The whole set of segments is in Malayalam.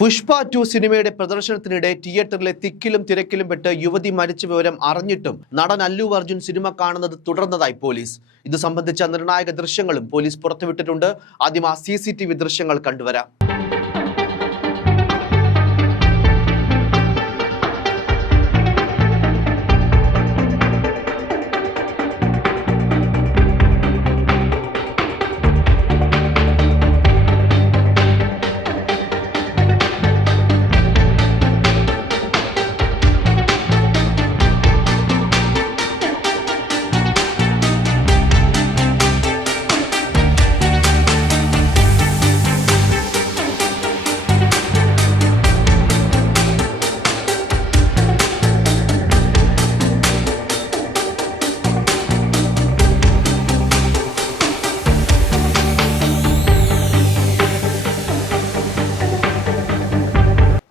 പുഷ്പ ടു സിനിമയുടെ പ്രദർശനത്തിനിടെ തിയേറ്ററിലെ തിക്കിലും തിരക്കിലും പെട്ട് യുവതി മരിച്ച വിവരം അറിഞ്ഞിട്ടും നടൻ അല്ലു അർജുൻ സിനിമ കാണുന്നത് തുടർന്നതായി പോലീസ്. ഇത് സംബന്ധിച്ച നിർണായക ദൃശ്യങ്ങളും പോലീസ് പുറത്തുവിട്ടിട്ടുണ്ട്. ആദ്യം ആ സി ദൃശ്യങ്ങൾ കണ്ടുവരാം.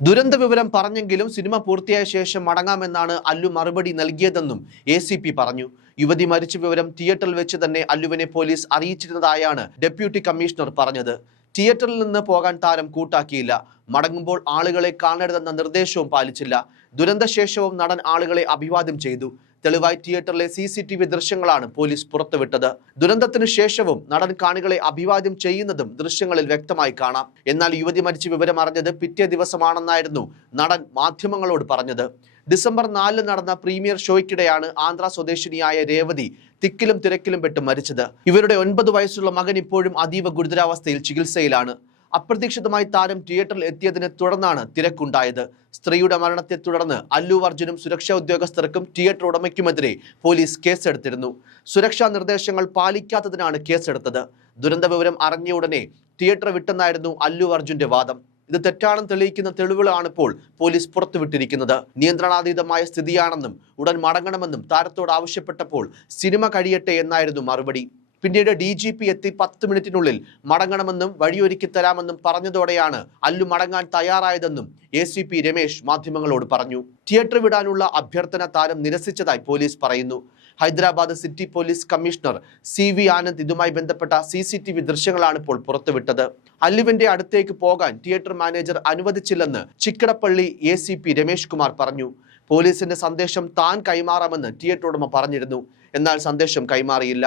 ദുരന്ത വിവരം പറഞ്ഞെങ്കിലും സിനിമ പൂർത്തിയായ ശേഷം മടങ്ങാമെന്നാണ് അല്ലു മറുപടി നൽകിയതെന്നും എ പറഞ്ഞു. യുവതി മരിച്ച വിവരം തിയേറ്ററിൽ വെച്ച് തന്നെ അല്ലുവിനെ പോലീസ് അറിയിച്ചിരുന്നതായാണ് ഡെപ്യൂട്ടി കമ്മീഷണർ പറഞ്ഞത്. തിയേറ്ററിൽ നിന്ന് പോകാൻ താരം കൂട്ടാക്കിയില്ല. മടങ്ങുമ്പോൾ ആളുകളെ കാണരുതെന്ന നിർദ്ദേശവും പാലിച്ചില്ല. ദുരന്തശേഷവും നടൻ ആളുകളെ അഭിവാദ്യം ചെയ്തു. തെളിവായി തിയേറ്ററിലെ സി സി ടി വി ദൃശ്യങ്ങളാണ് പോലീസ് പുറത്തുവിട്ടത്. ദുരന്തത്തിന് ശേഷവും നടൻ കാണികളെ അഭിവാദ്യം ചെയ്യുന്നതും ദൃശ്യങ്ങളിൽ വ്യക്തമായി കാണാം. എന്നാൽ യുവതി മരിച്ച വിവരം അറിഞ്ഞത് പിറ്റേ ദിവസമാണെന്നായിരുന്നു നടൻ മാധ്യമങ്ങളോട് പറഞ്ഞത്. ഡിസംബർ നാലിന് നടന്ന പ്രീമിയർ ഷോയ്ക്കിടെയാണ് ആന്ധ്ര സ്വദേശിനിയായ രേവതി തിക്കിലും തിരക്കിലും പെട്ട് മരിച്ചത്. ഇവരുടെ ഒൻപത് വയസ്സുള്ള മകൻ ഇപ്പോഴും അതീവ ഗുരുതരാവസ്ഥയിൽ ചികിത്സയിലാണ്. അപ്രതീക്ഷിതമായി താരം തിയേറ്ററിൽ എത്തിയതിനെ തുടർന്നാണ് തിരക്കുണ്ടായത്. സ്ത്രീയുടെ മരണത്തെ തുടർന്ന് അല്ലു അർജുനും സുരക്ഷാ ഉദ്യോഗസ്ഥർക്കും തിയേറ്റർ ഉടമയ്ക്കുമെതിരെ പോലീസ് കേസെടുത്തിരുന്നു. സുരക്ഷാ നിർദ്ദേശങ്ങൾ പാലിക്കാത്തതിനാണ് കേസെടുത്തത്. ദുരന്ത വിവരം അറിഞ്ഞ ഉടനെ തിയേറ്റർ വിട്ടെന്നായിരുന്നു അല്ലു അർജുന്റെ വാദം. ഇത് തെറ്റാണെന്ന് തെളിയിക്കുന്ന തെളിവുകളാണ് ഇപ്പോൾ പോലീസ് പുറത്തുവിട്ടിരിക്കുന്നത്. നിയന്ത്രണാതീതമായ സ്ഥിതിയാണെന്നും ഉടൻ മടങ്ങണമെന്നും താരത്തോട് ആവശ്യപ്പെട്ടപ്പോൾ സിനിമ കഴിയട്ടെ എന്നായിരുന്നു മറുപടി. പിന്നീട് ഡി ജി പി എത്തി പത്ത് മിനിറ്റിനുള്ളിൽ മടങ്ങണമെന്നും വഴിയൊരുക്കി തരാമെന്നും പറഞ്ഞതോടെയാണ് അല്ലു മടങ്ങാൻ തയ്യാറായതെന്നും എ സി പി രമേശ് മാധ്യമങ്ങളോട് പറഞ്ഞു. തിയേറ്റർ വിടാനുള്ള അഭ്യർത്ഥന താരം നിരസിച്ചതായി പോലീസ് പറയുന്നു. Hyderabad city police commissioner C V Anand ഇതുമായി ബന്ധപ്പെട്ട സി സി ടി വി ദൃശ്യങ്ങളാണ് ഇപ്പോൾ പുറത്തുവിട്ടത്. അല്ലുവിന്റെ അടുത്തേക്ക് പോകാൻ theatre manager അനുവദിച്ചില്ലെന്ന് Chikkadpally A C P Ramesh Kumar പറഞ്ഞു. പോലീസിന്റെ സന്ദേശം താൻ കൈമാറാമെന്ന് തിയേറ്റർ ഉടമ പറഞ്ഞിരുന്നു. എന്നാൽ സന്ദേശം കൈമാറിയില്ല.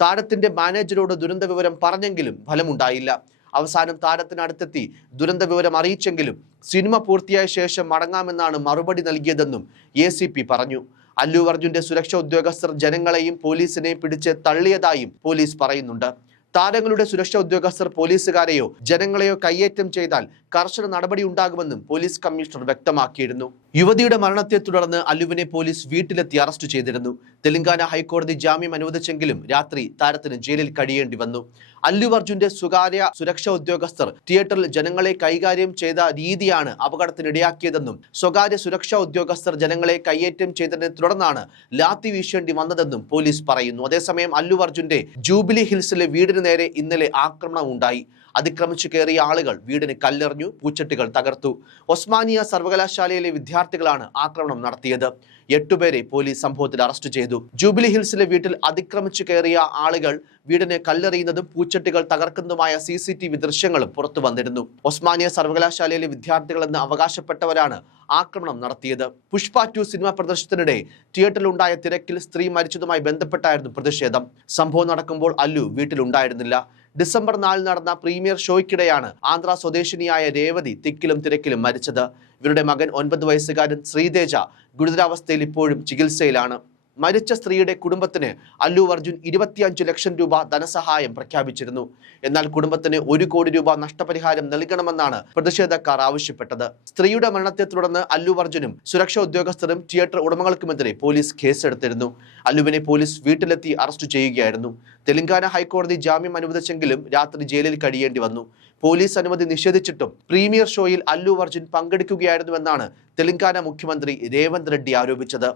താരത്തിന്റെ മാനേജരോട് ദുരന്ത വിവരം പറഞ്ഞെങ്കിലും ഫലമുണ്ടായില്ല. അവസാനം താരത്തിനടുത്തെത്തി ദുരന്ത വിവരം അറിയിച്ചെങ്കിലും സിനിമ പൂർത്തിയായ ശേഷം മടങ്ങാമെന്നാണ് മറുപടി നൽകിയതെന്നും എ പറഞ്ഞു. അല്ലു അർജുന്റെ സുരക്ഷാ ഉദ്യോഗസ്ഥർ ജനങ്ങളെയും പോലീസിനെയും പിടിച്ച് തള്ളിയതായും പോലീസ് പറയുന്നുണ്ട്. താരങ്ങളുടെ സുരക്ഷാ ഉദ്യോഗസ്ഥർ പോലീസുകാരെയോ ജനങ്ങളെയോ കയ്യേറ്റം ചെയ്താൽ കർശന നടപടി ഉണ്ടാകുമെന്നും പോലീസ് കമ്മീഷണർ വ്യക്തമാക്കിയിരുന്നു. യുവതിയുടെ മരണത്തെ തുടർന്ന് അല്ലുവിനെ പോലീസ് വീട്ടിലെത്തി അറസ്റ്റ് ചെയ്തിരുന്നു. തെലങ്കാന ഹൈക്കോടതി ജാമ്യം അനുവദിച്ചെങ്കിലും രാത്രി താരത്തിന് ജയിലിൽ കഴിയേണ്ടി വന്നു. അല്ലു അർജുന്റെ സ്വകാര്യ സുരക്ഷാ ഉദ്യോഗസ്ഥർ തിയേറ്ററിൽ ജനങ്ങളെ കൈകാര്യം ചെയ്ത രീതിയാണ് അപകടത്തിനിടയാക്കിയതെന്നും സ്വകാര്യ സുരക്ഷാ ഉദ്യോഗസ്ഥർ ജനങ്ങളെ കയ്യേറ്റം ചെയ്തതിനെ തുടർന്നാണ് ലാത്തി വീശേണ്ടി വന്നതെന്നും പോലീസ് പറയുന്നു. അതേസമയം അല്ലു അർജുന്റെ ജൂബിലി ഹിൽസിലെ വീടിന് നേരെ ഇന്നലെ ആക്രമണം ഉണ്ടായി. അതിക്രമിച്ചു കയറിയ ആളുകൾ വീടിന് കല്ലെറിഞ്ഞു. പൂച്ചട്ടികൾ തകർത്തു. ഒസ്മാനിയ സർവകലാശാലയിലെ വിദ്യാർത്ഥികളാണ് ആക്രമണം നടത്തിയത്. എട്ടുപേരെ പോലീസ് സംഭവത്തിൽ അറസ്റ്റ് ചെയ്തു. ജൂബിലി ഹിൽസിലെ വീട്ടിൽ അതിക്രമിച്ചു കയറിയ ആളുകൾ വീടിനെ കല്ലെറിയുന്നതും പൂച്ചട്ടികൾ തകർക്കുന്നതുമായ സി സി ടി വി ദൃശ്യങ്ങളും പുറത്തു വന്നിരുന്നു. ഒസ്മാനിയ സർവകലാശാലയിലെ വിദ്യാർത്ഥികളെന്ന് അവകാശപ്പെട്ടവരാണ് ആക്രമണം നടത്തിയത്. പുഷ്പ ടു സിനിമ പ്രദർശനത്തിനിടെ തിയേറ്ററിലുണ്ടായ തിരക്കിൽ സ്ത്രീ മരിച്ചതുമായി ബന്ധപ്പെട്ടായിരുന്നു പ്രതിഷേധം. സംഭവം നടക്കുമ്പോൾ അല്ലു വീട്ടിലുണ്ടായിരുന്നില്ല. ഡിസംബർ നാലിൽ നടന്ന പ്രീമിയർ ഷോയ്ക്കിടെയാണ് ആന്ധ്ര സ്വദേശിനിയായ രേവതി തിക്കിലും തിരക്കിലും മരിച്ചത്. ഇവരുടെ മകൻ ഒൻപത് വയസ്സുകാരൻ ശ്രീതേജ ഗുരുതരാവസ്ഥയിൽ ഇപ്പോഴും ചികിത്സയിലാണ്. മരിച്ച സ്ത്രീയുടെ കുടുംബത്തിന് അല്ലു അർജുൻ ഇരുപത്തിയഞ്ച് ലക്ഷം രൂപ ധനസഹായം പ്രഖ്യാപിച്ചിരുന്നു. എന്നാൽ കുടുംബത്തിന് ഒരു കോടി രൂപ നഷ്ടപരിഹാരം നൽകണമെന്നാണ് പ്രതിഷേധക്കാർ ആവശ്യപ്പെട്ടത്. സ്ത്രീയുടെ മരണത്തെ തുടർന്ന് അല്ലു അർജുനും സുരക്ഷാ ഉദ്യോഗസ്ഥരും തിയേറ്റർ ഉടമകൾക്കുമെതിരെ പോലീസ് കേസെടുത്തിരുന്നു. അല്ലുവിനെ പോലീസ് വീട്ടിലെത്തി അറസ്റ്റ് ചെയ്യുകയായിരുന്നു. തെലങ്കാന ഹൈക്കോടതി ജാമ്യം അനുവദിച്ചെങ്കിലും രാത്രി ജയിലിൽ കഴിയേണ്ടി വന്നു. പോലീസ് അനുമതി നിഷേധിച്ചിട്ടും പ്രീമിയർ ഷോയിൽ അല്ലു അർജുൻ പങ്കെടുക്കുകയായിരുന്നുവെന്നാണ് തെലങ്കാന മുഖ്യമന്ത്രി രേവന്ത് റെഡ്ഡി ആരോപിച്ചത്.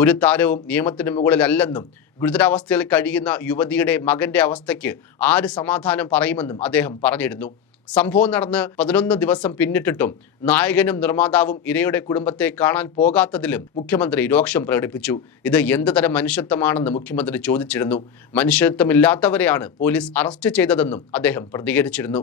ഒരു താരവും നിയമത്തിന് മുകളിലല്ലെന്നും ഗുരുതരാവസ്ഥയിൽ കഴിയുന്ന യുവതിയുടെ മകന്റെ അവസ്ഥയ്ക്ക് ആര് സമാധാനം പറയുമെന്നും അദ്ദേഹം പറഞ്ഞിരുന്നു. സംഭവം നടന്ന് പതിനൊന്ന് ദിവസം പിന്നിട്ടിട്ടും നായകനും നിർമ്മാതാവും ഇരയുടെ കുടുംബത്തെ കാണാൻ പോകാത്തതിലും മുഖ്യമന്ത്രി രോക്ഷം പ്രകടിപ്പിച്ചു. ഇത് എന്ത് തരം മനുഷ്യത്വമാണെന്ന് മുഖ്യമന്ത്രി ചോദിച്ചിരുന്നു. മനുഷ്യത്വമില്ലാത്തവരെയാണ് പോലീസ് അറസ്റ്റ് ചെയ്തതെന്നും അദ്ദേഹം പ്രതികരിച്ചിരുന്നു.